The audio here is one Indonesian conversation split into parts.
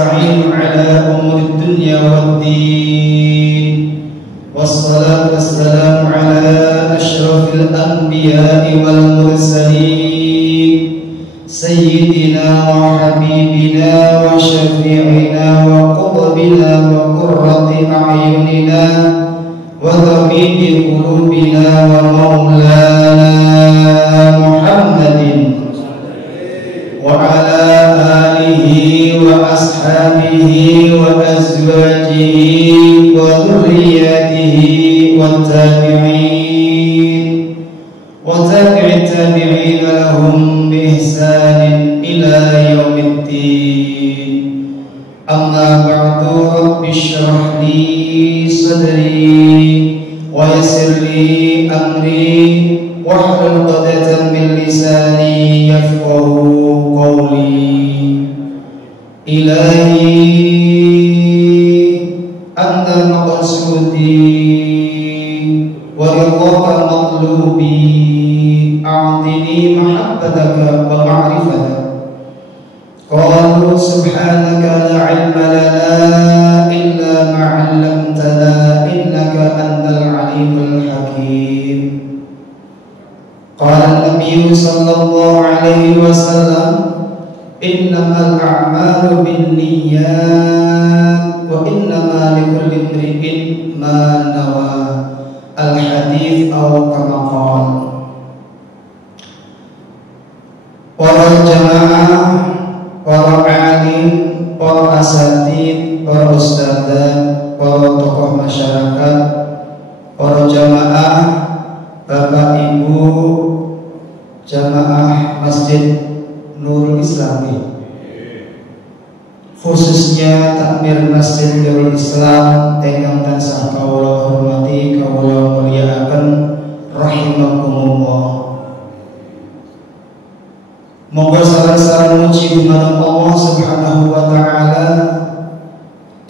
ونستعين على أمور الدنيا والدين والصلاة والسلام على أشرف الأنبياء والمرسلين سيدنا وحبيبنا وشفيعنا وقطبنا وقرة أعيننا وطبيب قلوبنا ومولانا محمد وعلى آله وأصحابه وأزواجه وذرياته والتابعين وتابع التابعين لهم بإحسان إلى يوم الدين. أما بعد رب اشرح لي صدري ويسر لي أمري واحلل عقدة من لساني يفقهوا قولي. إلهي أنت مقصودي ورضاك مطلوبي أعطني محبتك ومعرفتك. قالوا سبحانك لا علم لنا إلا ما علمتنا إنك أنت العليم الحكيم. قال النبي صلى الله عليه وسلم إنما الأعمال بالنيات وإنما لكل امرئ ما نوى. الحديث أو كما قال. Para jamaah, para alim, para asatid, para ustadzah, para tokoh masyarakat, para jamaah, bapak ibu, jamaah Masjid Nurul Islami, khususnya takmir Masjid Nurul Islam ingkang tansah kawula hormati, kawula mulyakaken rahimakumullah. Moga salam muji dumateng Allah Subhanahu wa taala,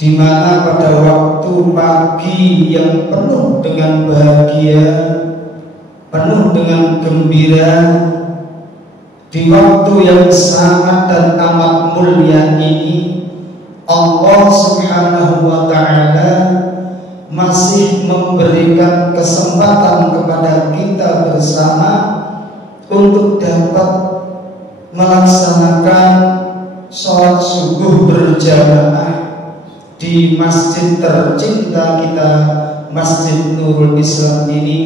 di mana pada waktu pagi yang penuh dengan bahagia, penuh dengan gembira, di waktu yang sangat dan amat mulia ini, Allah Subhanahu wa taala masih memberikan kesempatan kepada kita bersama untuk dapat melaksanakan sholat subuh berjamaah di masjid tercinta kita, Masjid Nurul Islam ini,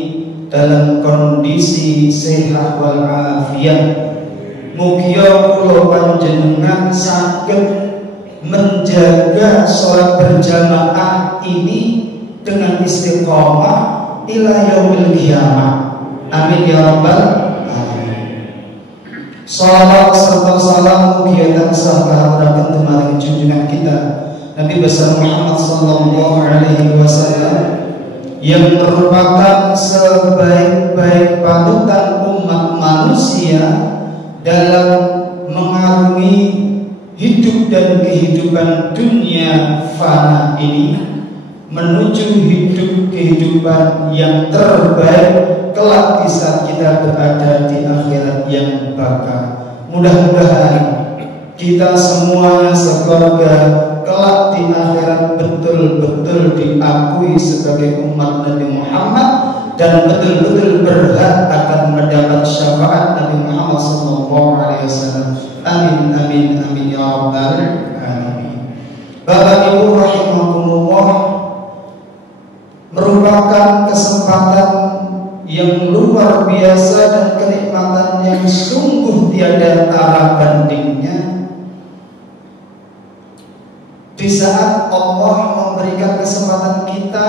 dalam kondisi sehat walafiat. Mugia kula panjenengan saged menjaga sholat berjamaah ini dengan istiqomah ila yaumil qiyamah. Amin ya rabbal. Salawat serta salam mugia tansah kahadrat dumateng junjungan kita Nabi besar Muhammad sallallahu alaihi wasallam, yang merupakan sebaik-baik panutan umat manusia dalam mengarungi hidup dan kehidupan dunia fana ini menuju hidup kehidupan yang terbaik kelak di saat kita berada di akhirat yang bakal. Mudah-mudahan kita semuanya sekeluarga kelak di akhirat betul-betul diakui sebagai umat Nabi Muhammad dan betul-betul berhak akan mendapat syafaat Nabi Muhammad SAW. Amin amin amin ya rabbal alamin. Bapak Ibu rahimakumullah, merupakan kesempatan yang luar biasa dan kenikmatan yang sungguh tiada tara bandingnya di saat Allah memberikan kesempatan kita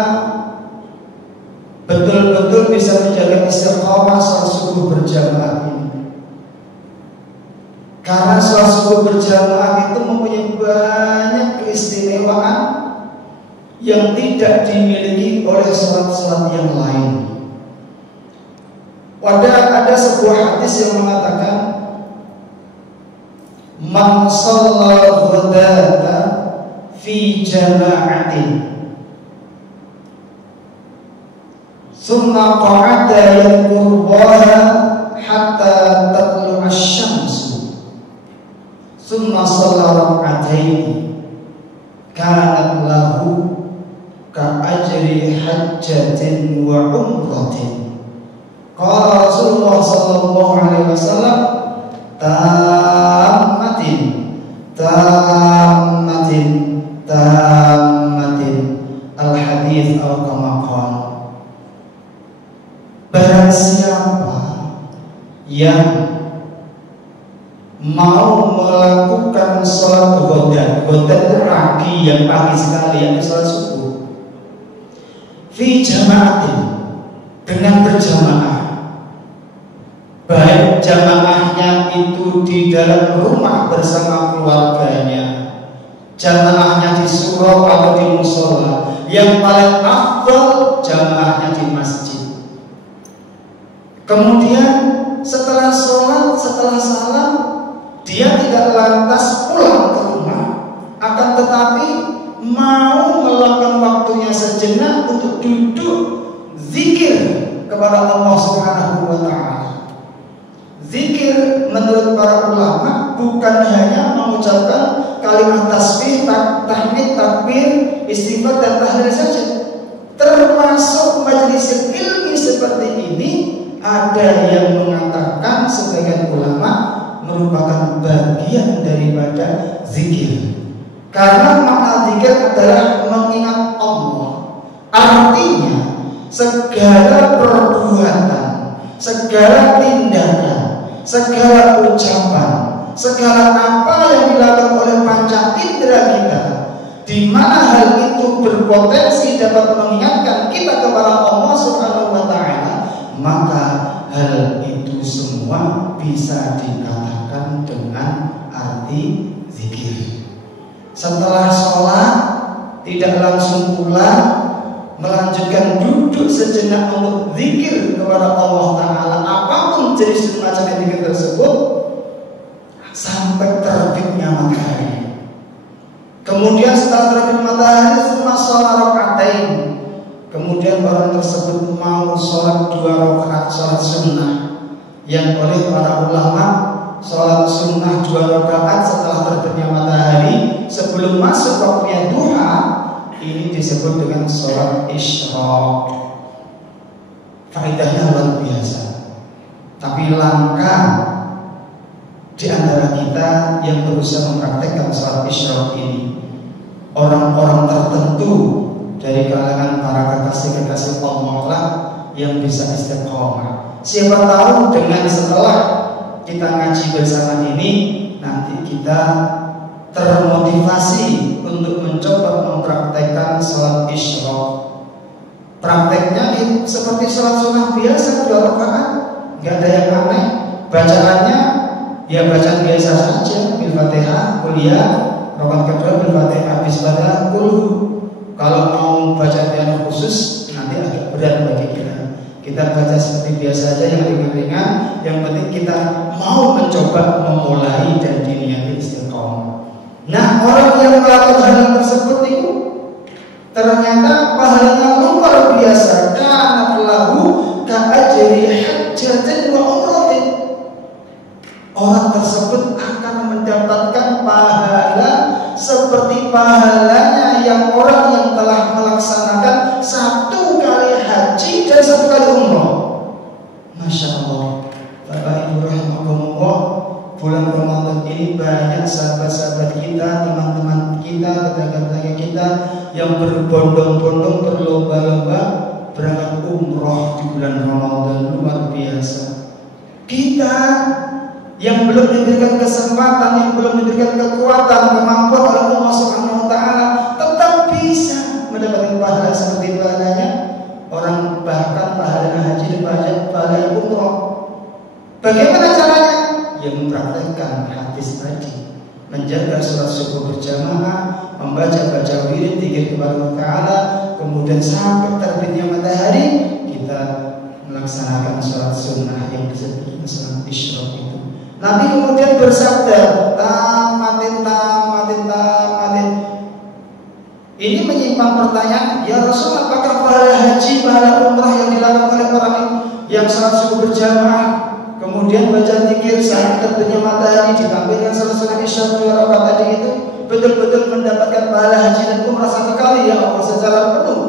betul-betul bisa menjaga istiqomah sholat subuh berjamaah ini. Karena sholat subuh berjamaah itu mempunyai banyak keistimewaan yang tidak dimiliki oleh sholat-sholat yang lain. Ada sebuah hadis yang mengatakan, man shalla ghadata fi jama'atin thumma qa'ada yadhkurullaha hatta tatlu'a asy-syamsu thumma shalla rak'ataini kanat lahu ka ajri hajjatin wa umratin. Qala Rasulullah sallallahu alaihi wasallam, tammatin tammatin tammatin al-hadits atau kama qala. Barang siapa yang mau melakukan sholat ghodan itu pagi, yang pagi sekali, yang sholat subuh, fi jama'atin, dengan berjamaah, baik jamaahnya itu di dalam rumah bersama keluarganya, jamaahnya di surau atau di musola, yang paling afdal jamaahnya di masjid. Kemudian setelah sholat, setelah salam, dia tidak lantas pulang ke rumah, akan tetapi mau meluangkan waktunya sejenak untuk duduk zikir kepada Allah Subhanahu wa Ta'ala. Zikir menurut para ulama bukan hanya mengucapkan kalimat tasbih, tahmid, takbir, istighfar dan tahlil saja. Termasuk majelis ilmi seperti ini, ada yang mengatakan sebagian ulama merupakan bagian daripada zikir. Karena makna zikir adalah mengingat Allah. Artinya segala perbuatan, segala tindakan, segala ucapan, segala apa yang dilakukan oleh panca indera kita, di mana hal itu berpotensi dapat mengingatkan kita kepada Allah Subhanahu wa Ta'ala, maka hal itu semua bisa dikatakan dengan arti zikir. Setelah sholat tidak langsung pulang, melanjutkan duduk sejenak untuk zikir kepada Allah Ta'ala, apapun jenis macam zikir tersebut, sampai terbitnya matahari. Kemudian setelah terbit matahari, semua sholat rakaatain. Kemudian orang tersebut mau sholat 2 rakaat sholat sunnah, yang oleh para ulama sholat sunnah 2 rakaat setelah terbitnya matahari sebelum masuk waktunya duha, ini disebut dengan sholat isyraq. Faedahnya luar biasa. Tapi langka di antara kita yang berusaha mempraktekkan sholat isyraq ini. Orang-orang tertentu dari kalangan para kekasih-kekasih Allah yang bisa istiqomah. Siapa tahu dengan setelah kita ngaji bersama ini, nanti kita termotivasi untuk mencoba mempraktekkan sholat isyraq. Prakteknya seperti sholat sunnah biasa 2 rakaat, nggak ada yang aneh. Bacaannya ya bacaan biasa saja, Al-Fatihah, kuliah, rakaat kedua Al-Fatihah, Bismillah, kulhu. Kalau mau baca yang khusus nanti agak berat bagi kita. Kita baca seperti biasa saja yang ringan-ringan. Yang penting kita mau mencoba memulai dan diniati istiqomah. Nah, orang yang melakukan hal tersebut itu ternyata pahalanya luar biasa. Kanat lahu ka ajri hajjatin wa umratin. Orang tersebut akan mendapatkan pahala seperti pahalanya yang orang yang telah melaksanakan 1 kali haji dan 1 kali umrah. Masya Allah, Bapak Ibu rahimakumullah, bulan Ramadan ini banyak sahabat-sahabat kita, teman-teman kita, tetangga-tetangga kita yang berbondong-bondong, berlomba-lomba berangkat umrah di bulan Ramadan. Luar biasa. Kita yang belum diberikan kesempatan, yang belum diberikan kekuatan, kemampuan oleh Allah Subhanahu wa Ta'ala, tetap bisa mendapatkan pahala seperti pahalanya orang, bahkan pahala haji dan pahala umrah. Bagaimana caranya? Yang mempraktekkan hadis tadi, menjaga sholat subuh berjamaah, membaca wirid, zikir kepada Allah Ta'ala, kemudian sampai terbitnya matahari kita melaksanakan sholat sunnah yang disebut sholat isyraq itu. Nabi kemudian bersabda, tamatin. Ini menyimpan pertanyaan, ya Rasul, apakah pahala haji, pahala umrah yang dilakukan oleh orang yang sholat subuh berjamaah, kemudian baca zikir saat terbitnya matahari, ditampilkan sholat sunnah isya 2 rakaat tadi itu, betul-betul mendapatkan pahala haji dan umrah satu kali ya Allah secara penuh.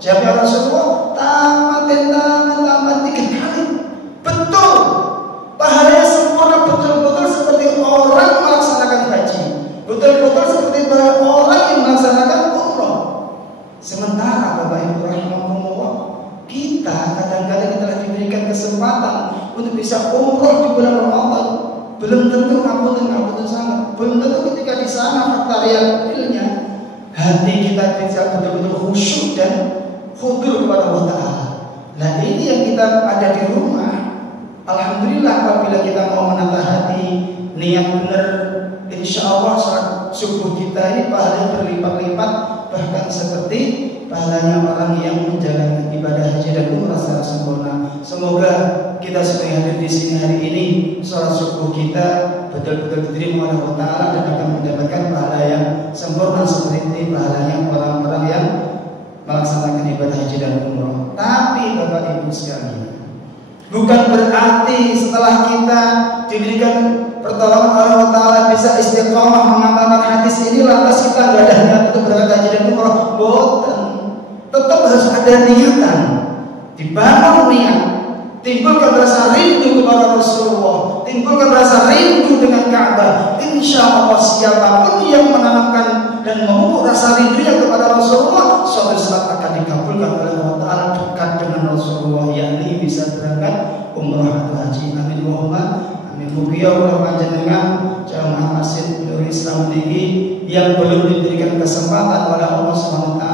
Jawab ya Rasulullah, tamat 3 kali. Betul. Pahalanya sempurna betul-betul seperti orang melaksanakan haji. Betul-betul seperti orang yang melaksanakan umrah. Sementara Bapak Ibu rahimakumullah, kita kadang-kadang telah diberikan kesempatan untuk bisa umrah di bulan Ramadan. Belum tentu ngapunten sangat. Belum tentu ketika di sana fakta realnya hati kita bisa betul-betul khusyuk dan khudur kepada Allah Ta'ala. Nah ini yang kita ada di rumah. Alhamdulillah apabila kita mau menata hati, niat benar, insya Allah salat subuh kita ini pahalanya berlipat-lipat, bahkan seperti pahalanya orang yang menjalankan ibadah haji dan umrah secara sempurna. Semoga kita semua yang hadir di sini hari ini, salat subuh kita betul-betul diterima oleh Allah Ta'ala dan akan mendapatkan pahala yang sempurna seperti pahalanya orang-orang yang melaksanakan ibadah haji dan umrah. Tapi Bapak Ibu sekalian, bukan berarti setelah kita diberikan pertolongan oleh Allah Ta'ala bisa istiqomah mengamalkan hadis ini lantas kita nggak ada niat untuk berangkat haji dan umrah. Boten. Tetap harus ada niatan. Dibangun niat. Timbulkan rasa rindu kepada Rasulullah, timbulkan rasa rindu dengan Ka'bah. Insya Allah siapapun yang menanamkan dan memupuk rasa rindunya kepada Rasulullah, suatu saat akan dikabulkan oleh Allah Ta'ala dekat dengan Rasulullah, yakni bisa berangkat umrah atau haji. Amin Muhammad. Amin. Mugi Allah panjenengan jamaah Masjid Nurul Islam ini yang belum diberikan kesempatan oleh Allah SWT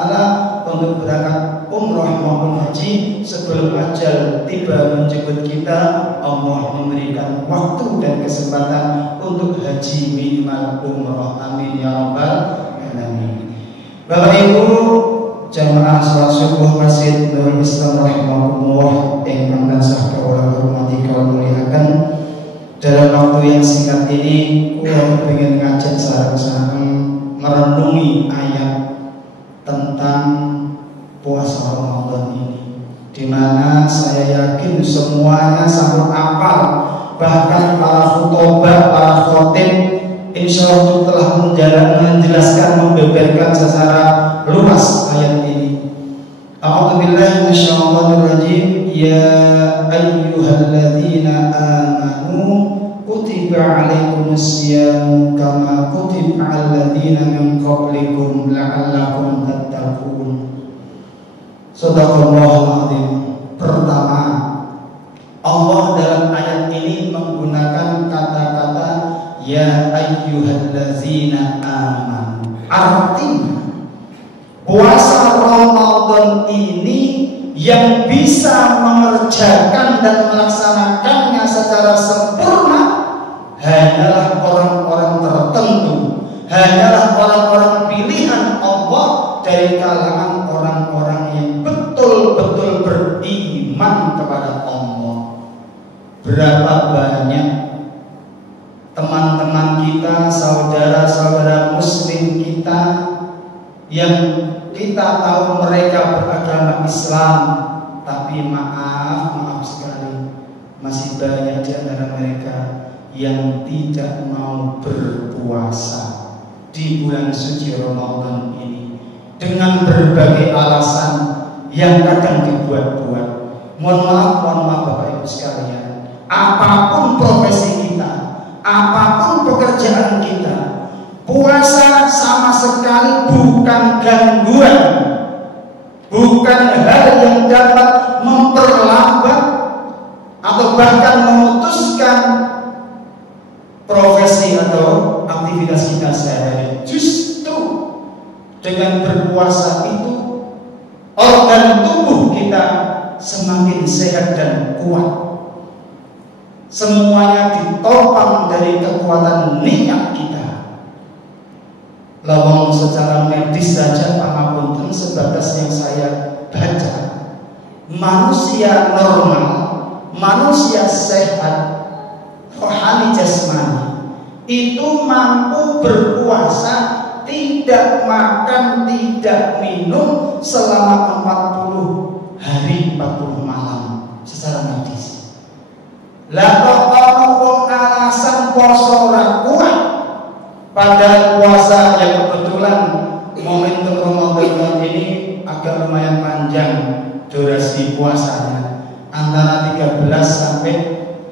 untuk berangkat umrah maupun haji sebelum ajal tiba menjemput kita, Allah memberikan waktu dan kesempatan untuk haji minimal umrah. Amin ya rabbal alamin. Bapak Ibu jamaah salat subuh Masjid Nurul Islam rahimakumullah ingkang tansah kawula hormati kawula muliakan, dalam waktu yang singkat ini kula ingin ngajak sareng-sareng merenungi ayat tentang puasa Ramadan ini, di mana saya yakin semuanya sangat apal, bahkan para khutbah, para khotib insya Allah telah menjelaskan, membeberkan secara luas ayat ini. A'udzubillahi minasyaitonirrajim. Ya ayyuhalladzina amanu kutiba alaikumussyam kama kutiba 'alal ladzina min qablikum la'allakum tattaqun. Shadaqallahul azim. Pertama, Allah dalam ayat ini menggunakan kata-kata ya ayyuhallazina amanu. Artinya puasa Ramadan ini yang bisa mengerjakan dan melaksanakannya secara sempurna hanyalah orang-orang tertentu, hanyalah orang-orang pilihan Allah dari kalangan orang-orang yang betul-betul beriman kepada Allah. Berapa banyak teman-teman kita, saudara-saudara muslim kita yang kita tahu mereka beragama Islam, tapi maaf sekali masih banyak di antara mereka yang tidak mau berpuasa di bulan suci Ramadan ini dengan berbagai alasan yang kadang dibuat-buat. Mohon maaf Bapak Ibu sekalian, apapun profesi kita, apapun pekerjaan kita, puasa sama sekali bukan gangguan, bukan hal yang dapat memperlambat atau bahkan memutuskan profesi atau aktivitas kita sehari-hari. Justru dengan berpuasa itu organ tubuh kita semakin sehat dan kuat. Semuanya ditopang dari kekuatan niat kita. Lawang secara medis saja pangapunten sebatas yang saya baca, manusia normal, manusia sehat rohani jasmani itu mampu berpuasa, tidak makan, tidak minum selama 40 hari 40 malam secara medis. Lah kok ana alasan poso ora kuat, pada puasa yang kebetulan momentum Ramadan ini agak lumayan panjang durasi puasanya, antara 13 sampai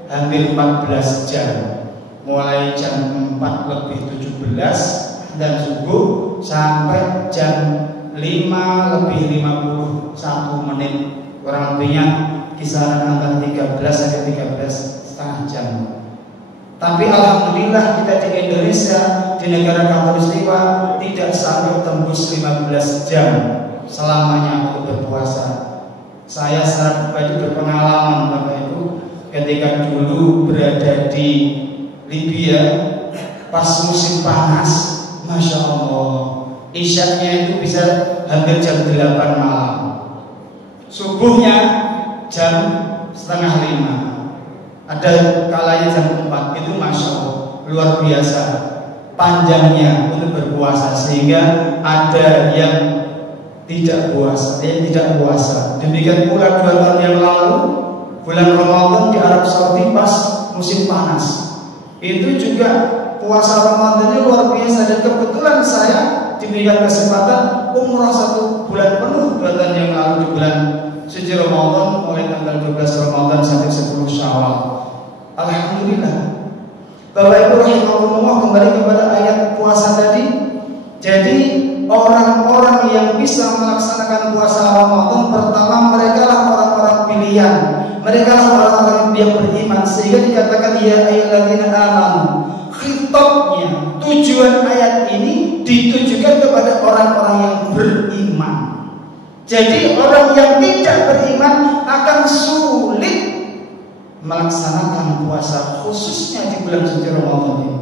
hampir 14 jam, mulai jam 4:17 dan subuh sampai jam 5:51, kurang lebihnya kisaran antara 13 sampai 13,5 jam. Tapi alhamdulillah kita di Indonesia, di negara Khatulistiwa, tidak sampai tembus 15 jam selamanya untuk berpuasa. Saya secara pribadi berpengalaman Bapak Ibu, ketika dulu berada di Libya pas musim panas, Masya Allah, isyaknya itu bisa hampir jam 8 malam, subuhnya jam 4:30, ada kalanya jam 4. Itu Masya Allah, luar biasa panjangnya untuk berpuasa, sehingga ada yang tidak puasa. Demikian pula 2 tahun yang lalu, bulan Ramadan di Arab Saudi pas musim panas, itu juga puasa Ramadannya luar biasa. Dan kebetulan saya diberikan kesempatan umrah 1 bulan penuh 2 tahun yang lalu di bulan suci Ramadan, mulai tanggal 12 Ramadan sampai 10 Syawal. Alhamdulillah. Bapak Ibu rahimakumullah, kembali kepada ayat puasa tadi. Jadi orang-orang yang bisa melaksanakan puasa Ramadan, pertama mereka lah orang-orang pilihan, mereka lah orang-orang yang beriman, sehingga dikatakan ya ayyuhalladzina amanu. Khitabnya, tujuan ayat ini ditujukan kepada orang-orang yang beriman. Jadi orang yang tidak beriman akan sulit melaksanakan puasa, khususnya di bulan suci Ramadan ini.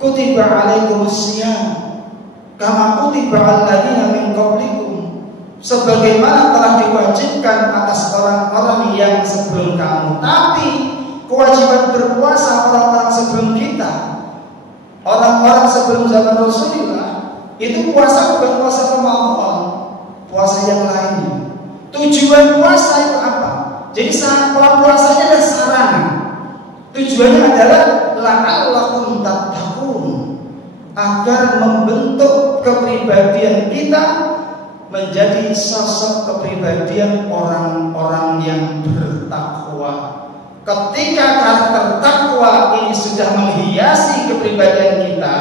Kutiba alaikumusiyam kama kutiba alladzina min qablikum, sebagaimana telah diwajibkan atas orang-orang yang sebelum kamu. Tapi kewajiban berpuasa orang-orang sebelum kita, orang-orang sebelum zaman Rasulullah, itu puasa bukan puasa Ramadan, puasa yang lainnya. Tujuan puasa itu apa? Jadi kalau puasanya ada sarana, tujuannya adalah la'allakum tattaqun, agar membentuk kepribadian kita menjadi sosok kepribadian orang-orang yang bertakwa. Ketika karakter takwa ini sudah menghiasi kepribadian kita,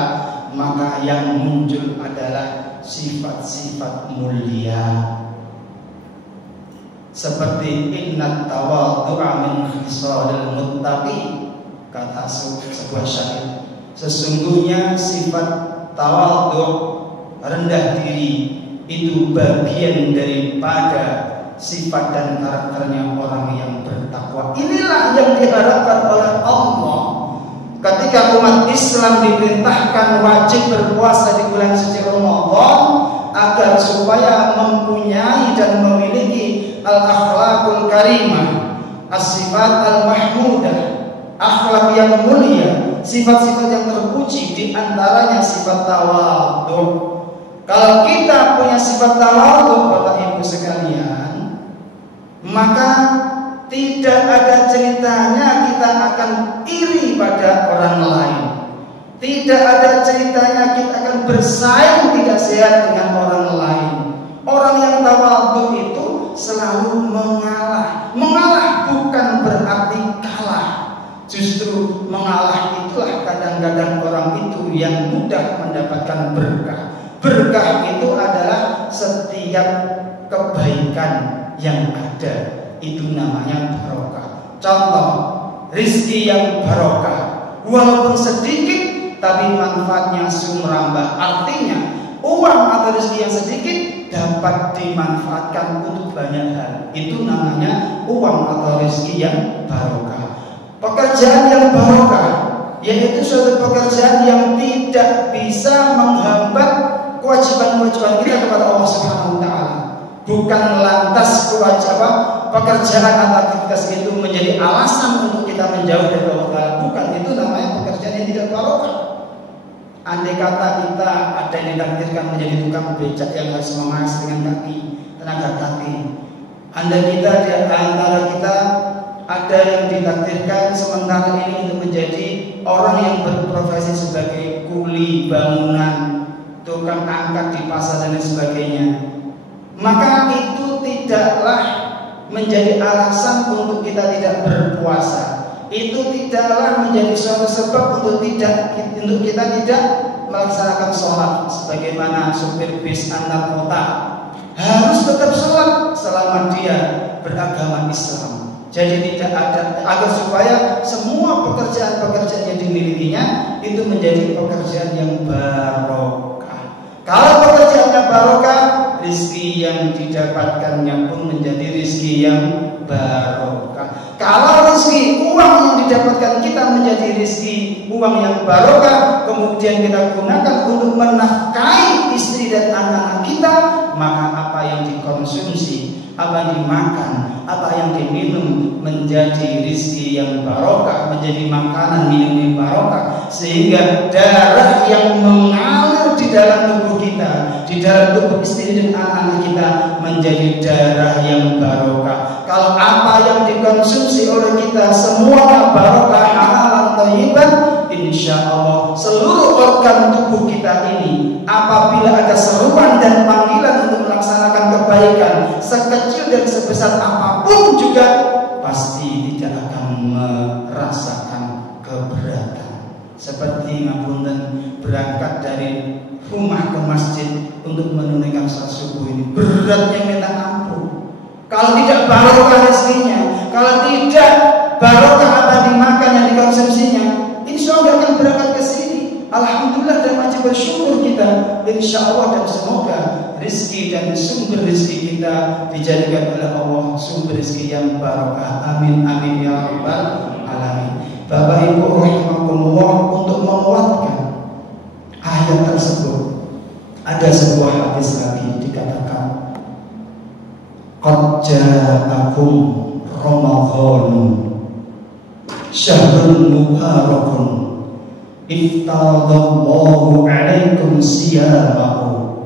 maka yang muncul adalah sifat-sifat mulia. Seperti innat tawadhu'a min khisalil muttaqi, kata sebuah syair. Sesungguhnya sifat tawadhu', rendah diri, itu bagian daripada sifat dan karakternya orang yang bertakwa. Inilah yang diharapkan oleh Allah ketika umat Islam diperintahkan wajib berpuasa di bulan suci Ramadan, agar supaya mempunyai dan memiliki al-akhlaqul karimah, as-sifat al-mahmudah, akhlak yang mulia, sifat-sifat yang terpuji, di antaranya sifat tawadhu. Kalau kita punya sifat tawadhu, Bapak Ibu sekalian, maka tidak ada ceritanya kita akan iri pada orang lain. Tidak ada ceritanya kita akan bersaing tidak sehat dengan orang lain. Orang yang tawadhu itu selalu mengalah. Mengalah bukan berarti kalah. Justru mengalah itulah kadang-kadang orang itu yang mudah mendapatkan berkah. Berkah itu adalah setiap kebaikan yang ada, itu namanya barokah. Contoh, rizki yang barokah, walaupun sedikit tapi manfaatnya sumrambah. Artinya uang atau rezeki yang sedikit dapat dimanfaatkan untuk banyak hal. Itu namanya uang atau rezeki yang barokah. Pekerjaan yang barokah, yaitu suatu pekerjaan yang tidak bisa menghambat kewajiban-kewajiban kita kepada Allah Subhanahu wa taala. Bukan lantas kewajiban pekerjaan atau aktivitas itu menjadi alasan untuk kita menjauh dari Allah Taala. Bukan, itu namanya pekerjaan yang tidak barokah. Andai kata kita ada yang ditakdirkan menjadi tukang becak yang harus mengas dengan kaki, tenaga kaki. Andai kita di antara kita ada yang ditakdirkan sementara ini untuk menjadi orang yang berprofesi sebagai kuli kuli bangunan, tukang angkat di pasar dan lain sebagainya, maka itu tidaklah menjadi alasan untuk kita tidak berpuasa. Itu tidaklah menjadi suatu sebab untuk kita tidak melaksanakan sholat. Sebagaimana supir bis antar kota harus tetap sholat selama dia beragama Islam. Jadi tidak ada, agar supaya semua pekerjaan-pekerjaan yang dimilikinya itu menjadi pekerjaan yang barokah. Kalau pekerjaannya barokah, rizki yang didapatkannya pun menjadi rizki yang barokah. Kalau rizki uang yang didapatkan kita menjadi rizki uang yang barokah, kemudian kita gunakan untuk menafkahi istri dan anak-anak kita, maka apa yang dikonsumsi, apa yang dimakan, apa yang diminum menjadi rizki yang barokah, menjadi makanan minum yang barokah, sehingga darah yang mengalir di dalam tubuh kita, di dalam tubuh istri dan anak-anak kita menjadi darah yang barokah. Kalau apa yang dikonsumsi oleh kita semua barokah, halalan thayyiban, insya Allah seluruh organ tubuh kita ini apabila ada seruan dan panggilan untuk melaksanakan kebaikan sekecil dan sebesar apapun juga pasti tidak akan merasakan keberatan. Seperti ngapunten berangkat dari rumah ke masjid untuk menunaikan salat subuh ini beratnya minta ampun. Kalau tidak barokah rezekinya, kalau tidak barokah apa dimakan yang dikonsumsinya, insya Allah akan berangkat ke sini. Alhamdulillah dan wajib bersyukur kita, insya Allah, dan semoga rezeki dan sumber rezeki kita dijadikan oleh Allah sumber rezeki yang barokah. Amin amin ya rabbal alamin. Bapak Ibu rahimakumullah, untuk menguatkan ayat tersebut ada sebuah hadis lagi dikatakan, qad ja'akum Ramadhanun syahrun mubarakun iftaradallahu alaikum siyamahu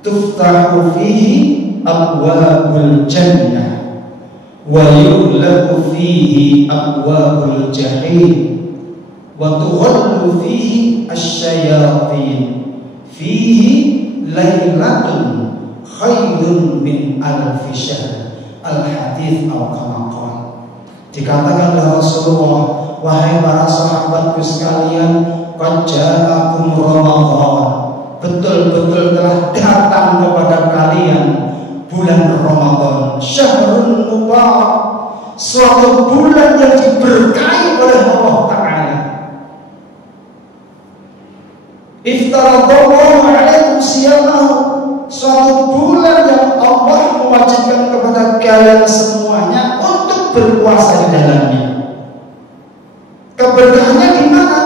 tuftahu fihi abwabul jannah wa yughlaqu fihi abwabul jahim wa tughallu fihi asyayatin fihi lailatun khairun min alfi syahr. Al-hadits atau kama-kama. Dikatakan oleh Rasulullah, wahai para sahabatku sekalian, qad ja'akum Ramadhan, betul-betul telah datang kepada kalian bulan Ramadan, syahrun mubarak, suatu bulan yang diberkahi oleh Allah Ta'ala. Iftaradallahu alaikum siyamahu, suatu bulan yang Allah mewajibkan kepada kalian semuanya untuk berpuasa di dalamnya. Keberkahannya di mana?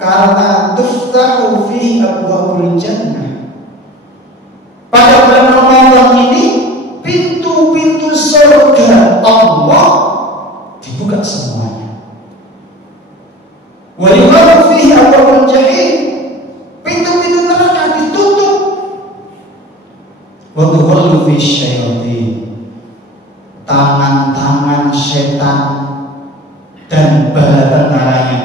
Karena tuftahu fihi abwabul jannah. Pada bulan Ramadan ini pintu-pintu surga Allah dibuka semuanya. Wa yughlaqu fihi abwabul jahim, pintu-pintu neraka ditutup. Wa tughallu fihi syayatin, tangan-tangan setan dan bala tentaranya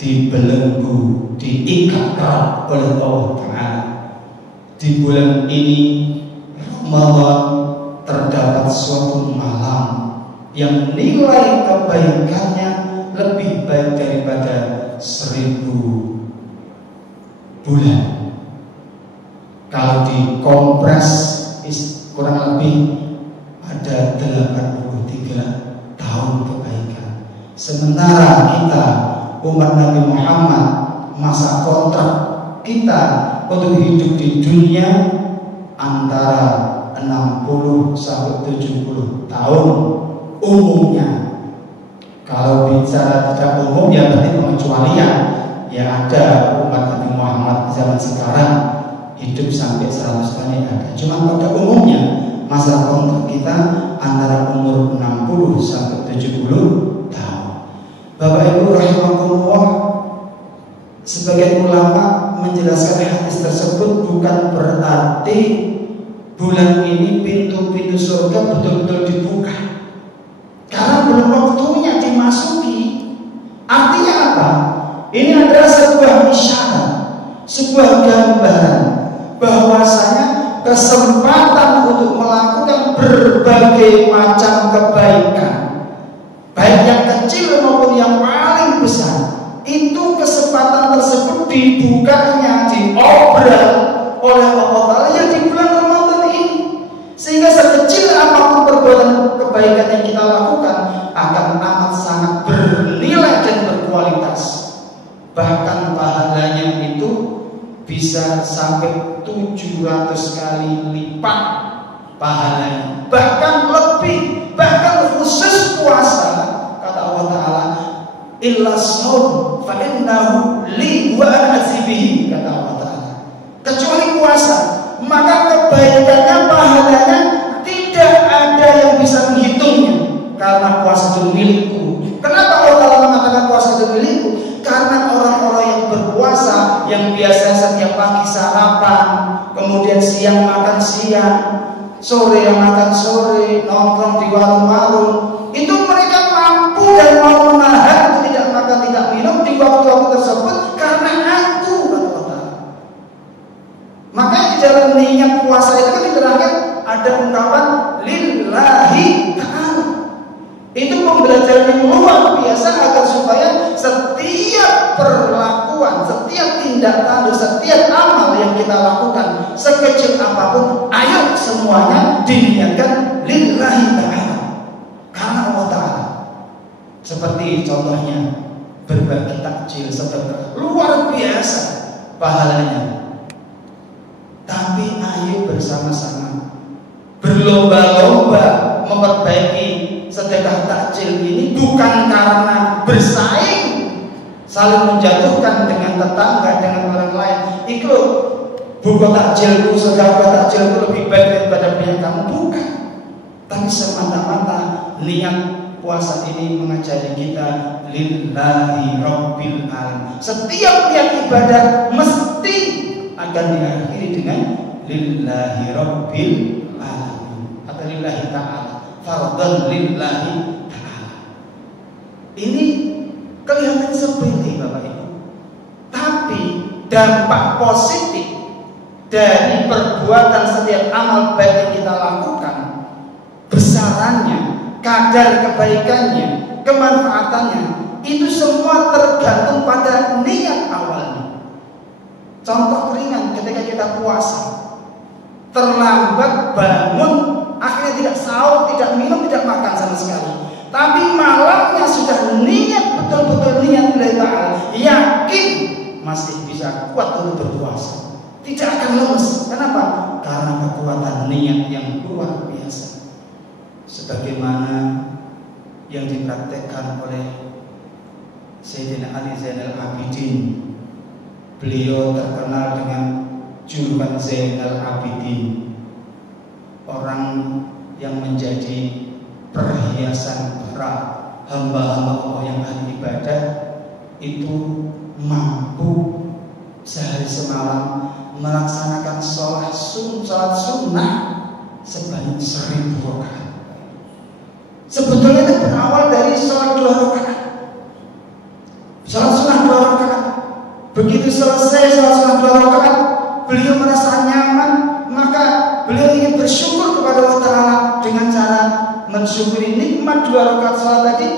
dibelenggu, diikat erat oleh Allah Ta'ala. Di bulan ini Ramadan terdapat suatu malam yang nilai kebaikannya lebih baik daripada 1000 bulan. Kalau dikompres kurang lebih ada 83 tahun kebaikan. Sementara kita umat Nabi Muhammad, masa kontrak kita untuk hidup di dunia antara 60 sampai 70 tahun umumnya. Kalau bicara tidak umum ya berarti pengecualian. Ya ada umat Nabi Muhammad zaman sekarang hidup sampai 100 tahun yang ada. Cuma pada umumnya masa kontrak kita antara umur 60 sampai 70 tahun. Bapak Ibu rahimakumullah, sebagian ulama menjelaskan hadis tersebut bukan berarti bulan ini pintu-pintu surga betul-betul dibuka, karena belum waktunya dimasuki. Artinya apa? Ini adalah sebuah isyarat sebuah gambaran bahwasanya kesempatan untuk melakukan berbagai macam kebaikan, baik yang kecil maupun yang paling besar, itu kesempatan tersebut dibukanya, diobral oleh Allah Ta'ala yang di bulan Ramadan ini. Sehingga sekecil apapun perbuatan kebaikan yang kita lakukan akan amat sangat bernilai dan berkualitas. Bahkan pahalanya itu bisa sampai 700 kali lipat pahalanya, bahkan lebih, bahkan khusus puasa, kata Allah Ta'ala, illa shaum fa innahu li wa ana azibihi, kata Allah Ta'ala. Kecuali puasa, maka kebaikannya, pahalanya tidak ada yang bisa menghitungnya, karena puasa itu milikku. Kenapa Allah Ta'ala mengatakan puasa itu milikku? Karena orang-orang yang berpuasa, yang biasa setiap pagi sarapan, kemudian siang makan siang, sore makan sore, nongkrong di warung-warung, itu mereka mampu dan mau menahan untuk tidak makan, tidak minum di waktu-waktu tersebut karena aku, kata Allah. Makanya di dalam niat puasa itu kan diterangkan ada ungkapan lillahi ta'ala. Itu pembelajaran yang luar biasa agar supaya setiap perlakuan, setiap tindak tanduk, setiap amal yang kita lakukan, sekecil apapun, ayo semuanya diniatkan lillahi ta'ala, karena Allah Ta'ala. Seperti contohnya berbagi takjil, sedekah, luar biasa pahalanya. Tapi ayo bersama-sama berlomba-lomba memperbaiki sedekah takjil ini, bukan karena bersaing, saling menjatuhkan dengan tetangga, dengan orang lain. Ikut buku takjilku, sedekah takjilku lebih baik daripada punya kamu, bukan. Tapi semata-mata niat puasa ini mengajari kita lillahi rabbil alamin. Setiap niat ibadah mesti akan diakhiri dengan lillahi rabbil alamin atau lillahi ta'ala, fardhan lillahi ta'ala. Ini kelihatan sepele Bapak Ibu, tapi dampak positif dari perbuatan setiap amal baik yang kita lakukan, besarannya, kadar kebaikannya, kemanfaatannya, itu semua tergantung pada niat awalnya. Contoh ringan, ketika kita puasa, terlambat bangun, akhirnya tidak sahur, tidak minum, tidak makan sama sekali, tapi malamnya sudah niat, betul-betul niat lillahi ta'ala, yakin masih bisa kuat untuk berpuasa, tidak akan lemes. Kenapa? Karena kekuatan niat yang luar biasa. Sebagaimana yang dipraktekkan oleh Sayyidina Ali Zainal Abidin. Beliau terkenal dengan julukan Zainal Abidin, orang yang menjadi perhiasan para hamba-hamba Allah yang ahli ibadah, itu mampu sehari semalam melaksanakan sholat sunnah sebanyak 1000 rakaat. Sebetulnya itu berawal dari sholat 2 rakaat, sholat sunnah 2 rakaat. Begitu selesai sholat sunnah 2 rakaat, beliau merasa nyaman, maka beliau ingin bersyukur kepada Allah Ta'ala dengan cara mensyukuri nikmat 2 rakaat sholat tadi,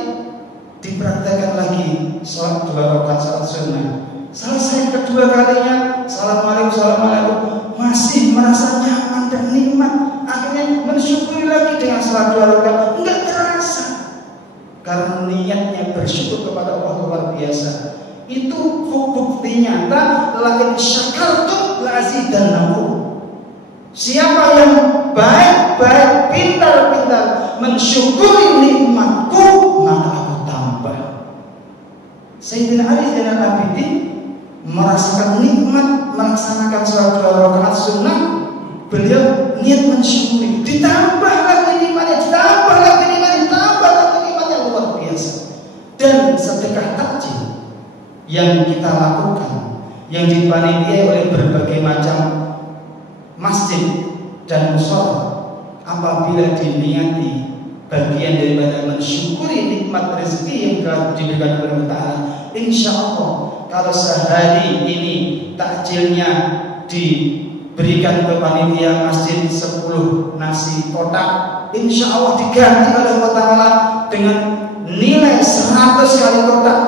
dipraktekkan lagi sholat 2 rakaat sholat sunnah. Selesai kedua kalinya, assalamualaikum, masih merasa nyaman dan nikmat, akhirnya mensyukuri lagi dengan sholat 2 rakaat. Enggak terasa, karena niatnya bersyukur kepada Allah luar biasa. Itu bukti nyata, lakin syakartum la'azidannakum. Siapa yang baik-baik, pintar-pintar mensyukuri nikmatku, maka aku tambah. Sayyidina Ali Zainal Abidin merasakan nikmat melaksanakan sholat 2 rakaat sunnah, beliau niat mensyukuri, ditambah lagi nikmatnya, ditambah lagi nikmatnya, ditambah lagi nikmatnya, luar biasa. Dan sedekah takjil yang kita lakukan, yang dipanitiai oleh berbagai macam masjid dan mushola, apabila diniati bagian daripada mensyukuri nikmat rezeki yang telah diberikan oleh Allah Ta'ala, insya Allah kalau sehari ini takjilnya diberikan ke panitia masjid 10 nasi kotak, insya Allah diganti oleh Allah Ta'ala dengan nilai 100 kali kotak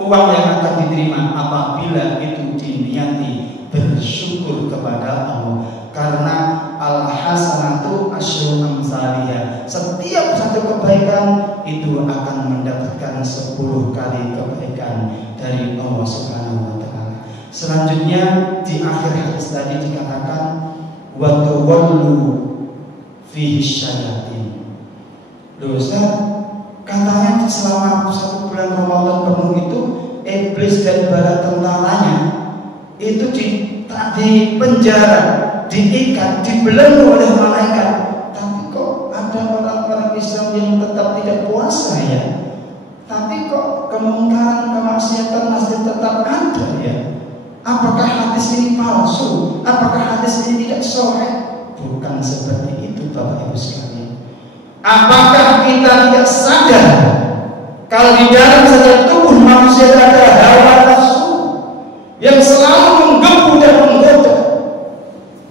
uang yang akan diterima apabila itu diniati bersyukur kepada Allah. Karena al-hasanatu asyru amsaliyah, setiap satu kebaikan itu akan mendapatkan 10 kali kebaikan dari Allah Subhanahu wa Ta'ala. Selanjutnya di akhir hadis tadi dikatakan wa tawallu fihi syayatin. Dosa katanya selama 1 bulan Ramadan penuh itu iblis dan bala tentaranya itu di penjara, diikat, dibelenggu oleh malaikat. Tapi kok ada orang-orang Islam yang tetap tidak puasa ya? Tapi kok kemungkaran, kemaksiatan masih tetap ada ya? Apakah hadis ini palsu? Apakah hadis ini tidak sahih? Bukan seperti itu Bapak Ibu sekalian. Apakah kita tidak sadar kalau di dalam setiap tubuh manusia ada hawa nafsu yang selalu menggebu dan menggoda?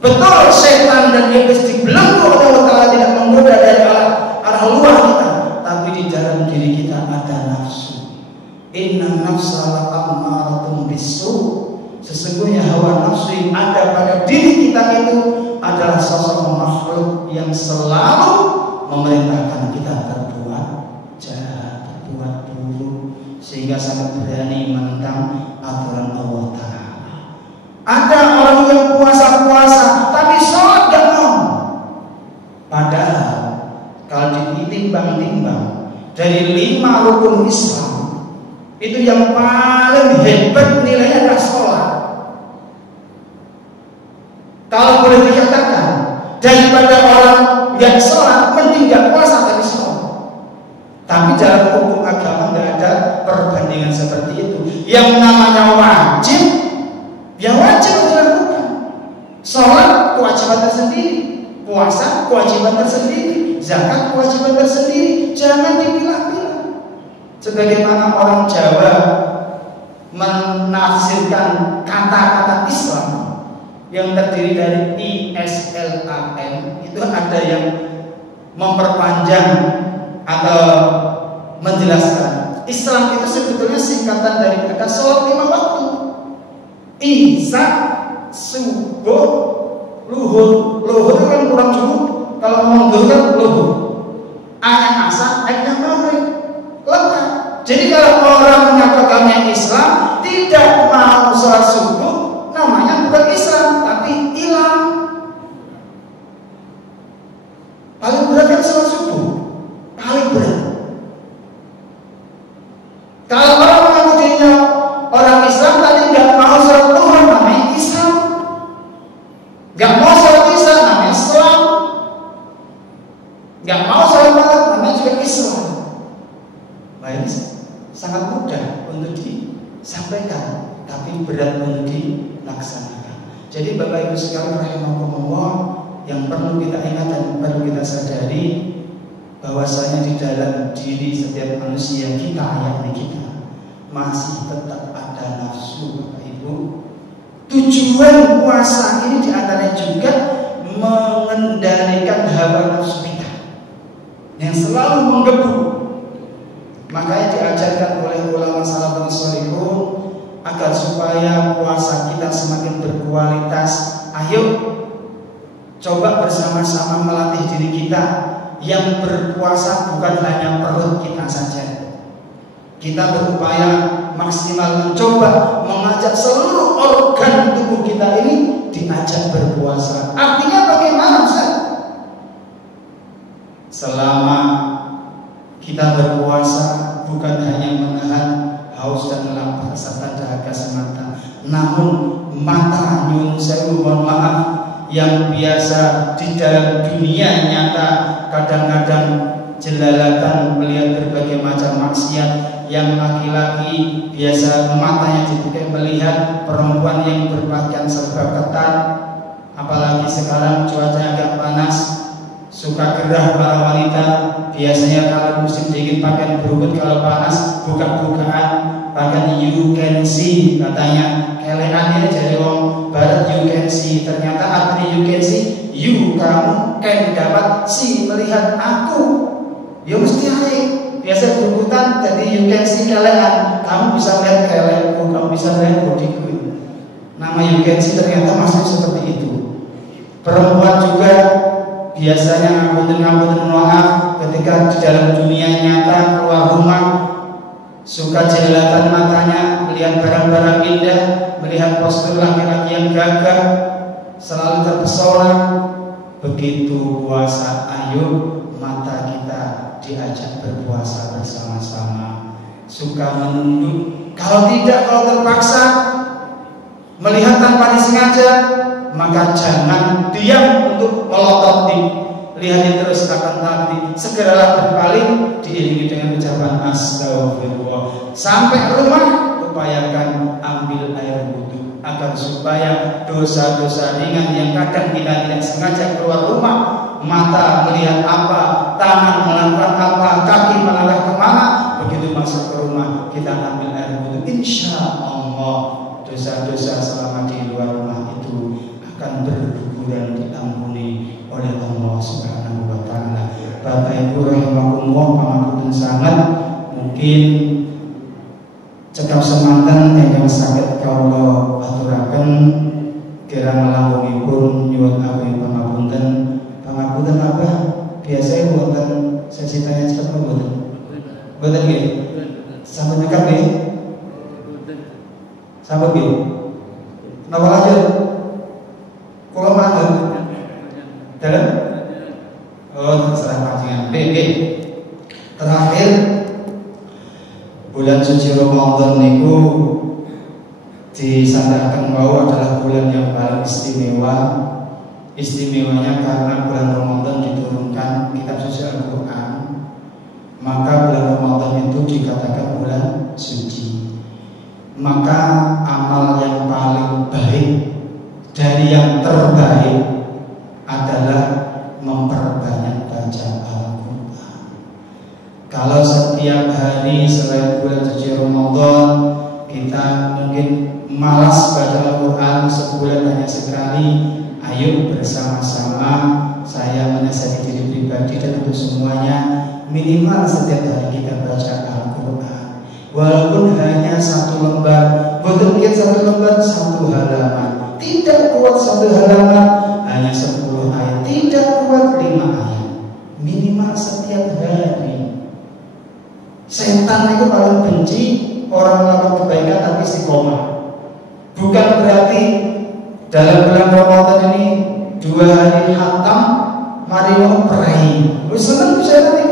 Betul, setan dan iblis dibelenggu oleh Allah Ta'ala tidak menggoda dari arah luar kita, tapi di dalam diri kita ada nafsu. Inna nafsa la'ammaratun bisu. Sesungguhnya hawa nafsu yang ada pada diri kita itu adalah sosok makhluk yang selalu memerintahkan kita berbuat jahat, berbuat buruk, sehingga sangat berani menentang aturan Allah Ta'ala. Ada orang yang puasa-puasa tapi sholat gak mau. Padahal kalau ditimbang-timbang dari 5 rukun Islam itu yang paling hebat nilainya adalah sholat. Kalau boleh dikatakan, daripada orang gak sholat mending gak puasa tapi sholat. Tapi dalam hukum agama gak ada perbandingan seperti itu. Yang namanya wajib, ya wajib dilakukan. Sholat kewajiban tersendiri, puasa kewajiban tersendiri, zakat kewajiban tersendiri. Jangan dipilah-pilah. Sebagaimana orang Jawa menafsirkan kata-kata Islam yang terdiri dari ISLAM, itu ada yang memperpanjang atau menjelaskan Islam itu sebetulnya singkatan dari kata sholat 5 waktu. Isya, subuh, luhur. Luhur itu kan kurang cukup. Kalau ngomong luhur kan luhur. Ayat asar, ayat maghrib, lengkap. Jadi kalau orang mengatakan Islam tidak mau sholat subuh, namanya bukan Islam tapi hilang. Paling berat kan sholat subuh, paling berat. Kalau orang mengaku dirinya orang Islam tadi nggak mau sholat duhur, namanya Islam. Nggak mau sholat isya, namanya Islam. Nggak mau sholat malam, namanya juga Islam. Baik, sangat mudah untuk disampaikan, tapi berat untuk dilaksanakan. Jadi Bapak Ibu sekalian rahimakumullah, yang perlu kita ingat dan perlu kita sadari bahwasanya di dalam diri setiap manusia kita, yakni kita, masih tetap ada nafsu Bapak Ibu. Tujuan puasa ini diantaranya juga mengendalikan hawa nafsu kita yang selalu menggebu. Makanya diajarkan oleh ulama salafun salihun agar supaya puasa kita semakin berkualitas. Ayo coba bersama-sama melatih diri kita. Yang berpuasa bukan hanya perut kita saja. Kita berupaya maksimal mencoba mengajak seluruh organ tubuh kita ini diajak berpuasa. Artinya bagaimana Ustaz? Selama kita berpuasa bukan hanya menahan haus dan lapar serta dahaga semata, namun mata nyun sewu, mohon maaf, yang biasa di dalam dunia nyata kadang-kadang jelalatan melihat berbagai macam maksiat. Yang laki-laki biasa matanya dipakai melihat perempuan yang berpakaian serba ketat, apalagi sekarang cuaca agak panas, suka gerah para wanita. Biasanya kalau musim dingin pakaian berukut, kalau panas buka-bukaan. bahkan you can see, katanya keleannya jadi orang barat you can see, ternyata arti you can see, you kamu can dapat see melihat aku, ya mesti hari biasa berebutan, jadi you can see kelean, kamu bisa lihat keleanku, kamu bisa lihat bodiku. Nama you can see ternyata maksudnya seperti itu. Perempuan juga biasanya ngapunten maaf ketika di dalam dunia nyata keluar rumah suka jelalatan matanya melihat barang-barang indah, melihat postur laki-laki yang gagah, selalu terpesona. Begitu puasa, ayo mata kita diajak berpuasa bersama-sama. Suka menunduk, kalau tidak, kalau terpaksa melihat tanpa disengaja, maka jangan diam untuk melototi, lihatnya terus, akan tapi segeralah berpaling diiringi dengan ucapan astagfirullah. Sampai rumah upayakan ambil air wudhu agar supaya dosa-dosa ringan yang kadang kita tidak sengaja keluar rumah, mata melihat apa, tangan melakukan apa, kaki mengarah kemana, begitu masuk ke rumah kita ambil air wudhu, insya Allah dosa-dosa selama di luar rumah itu akan berguguran diampuni oleh Allah Subhanahu wa taala. Bapak Ibu rahimakumullah, pangapunten sangat, mungkin cekap semanten ingkang saged kawula aturaken kirang langkungipun nyuwun agung pangapunten. Pangapunten apa? Biasanya wonten sesi tanya jawab mboten? Mboten nggih. Sampun nyekap nggih? Sampun nggih. Napa lanjut? Kula manut. Dalam? Oh, terserah panjenengan. Nggih. Terakhir bulan suci Ramadan niku disandarkan bahwa adalah bulan yang paling istimewa. Istimewanya karena bulan Ramadan diturunkan kitab suci Al-Quran, maka bulan Ramadan itu dikatakan bulan suci. Maka amal yang paling baik dari yang terbaik adalah memperbanyak baca Al-Quran. Kalau setiap hari selain bulan suci Ramadan kita mungkin malas baca Al-Quran, sebulan hanya sekali, ayo bersama-sama saya menasihati diri pribadi dan untuk semuanya minimal setiap hari kita baca Al-Quran. Walaupun hanya satu lembar, betul mungkin satu lembar, satu halaman, tidak kuat satu halaman, hanya 10 ayat, tidak kuat 5 ayat, minimal setiap hari. Setan itu paling benci orang melakukan kebaikan tapi istiqomah. Bukan berarti dalam bulan Ramadan ini 2 hari khatam, mari mau peraih, senang bisa nanti.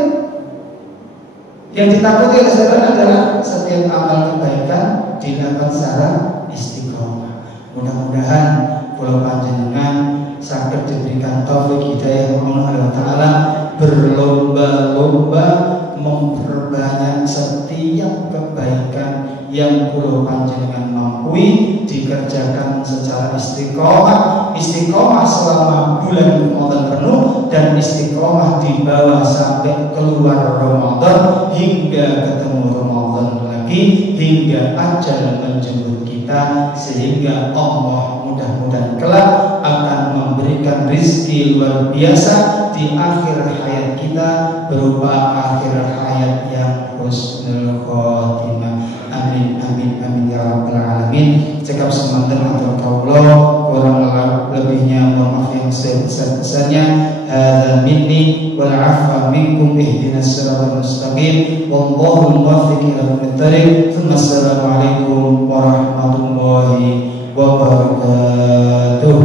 Yang ditakuti oleh setan adalah setiap amal kebaikan dilakukan secara istiqomah. Mudah-mudahan kula panjenengan saged diberikan taufik hidayah Allah Ta'ala berlomba-lomba memperbanyak setiap kebaikan yang kula panjenengan mampu dikerjakan secara istiqomah. Istiqomah selama bulan Ramadan penuh dan istiqomah di bawah sampai keluar Ramadan hingga ketemu Ramadan lagi, hingga ajal menjemput kita, sehingga Allah mudah-mudahan kelak akan memberikan rizki luar biasa di akhir hayat kita berupa akhir hayat yang husnul khotimah. Amin amin amin ya rabbal alamin. Cekap semanten atur kaula, kurang lebihnya mohon maaf yang sebesar-besarnya. Hadza minni wal afwa minkum, ihdinas siratal mustaqim, wallahu muwaffiq ila aqwamit thariq. Assalamu alaikum warahmatullahi wabarakatuh.